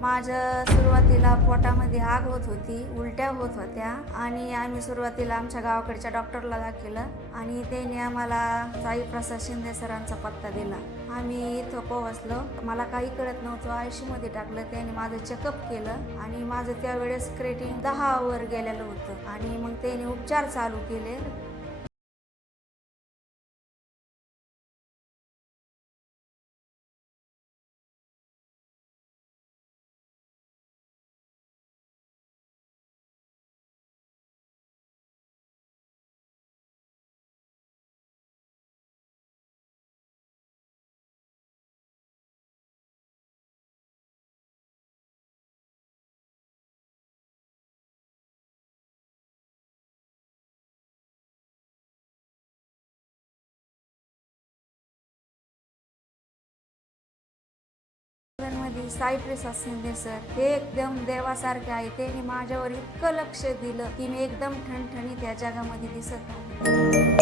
माझं सुरुवातीला पोटामध्ये आग होत होती, उलट्या होत होत्या आणि आम्ही सुरुवातीला आमच्या गावाकडच्या डॉक्टरला दाखवलं आणि त्यांनी आम्हाला साई प्रसाद शिंदे सरांचा पत्ता दिला. आम्ही इथं पोहोचलो. मला काही कळत नव्हतं. आयसीयूमध्ये टाकलं. त्यांनी माझं चेकअप केलं आणि माझं त्यावेळेस क्रिएटिन 10 वर गेलेलं होतं आणि मग त्यांनी उपचार चालू केले. मध्ये साई प्रसाद शिंदे सर हे एकदम देवासारखे आहे. त्यांनी माझ्यावर इतकं लक्ष दिलं की मी एकदम ठणठणीत त्या जगामध्ये दिसत आहे.